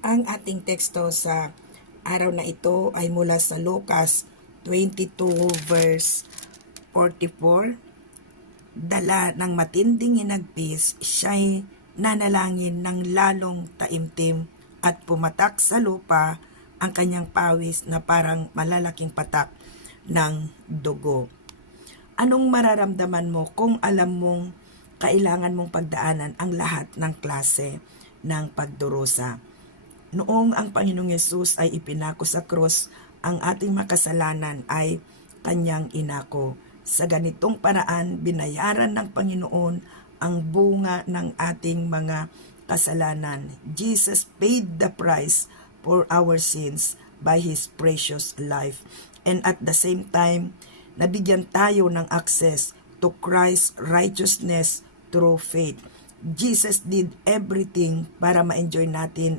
Ang ating teksto sa araw na ito ay mula sa Lucas 22 verse 44. Dala ng matinding hinagpis, siya'y nanalangin ng lalong taimtim at pumatak sa lupa ang kanyang pawis na parang malalaking patak ng dugo. Anong mararamdaman mo kung alam mong kailangan mong pagdaanan ang lahat ng klase ng pagdurusa? Noong ang Panginoong Yesus ay ipinako sa krus, ang ating makasalanan ay kanyang inako. Sa ganitong paraan, binayaran ng Panginoon ang bunga ng ating mga kasalanan. Jesus paid the price for our sins by His precious life. And at the same time, nabigyan tayo ng access to Christ's righteousness through faith. Jesus did everything para ma-enjoy natin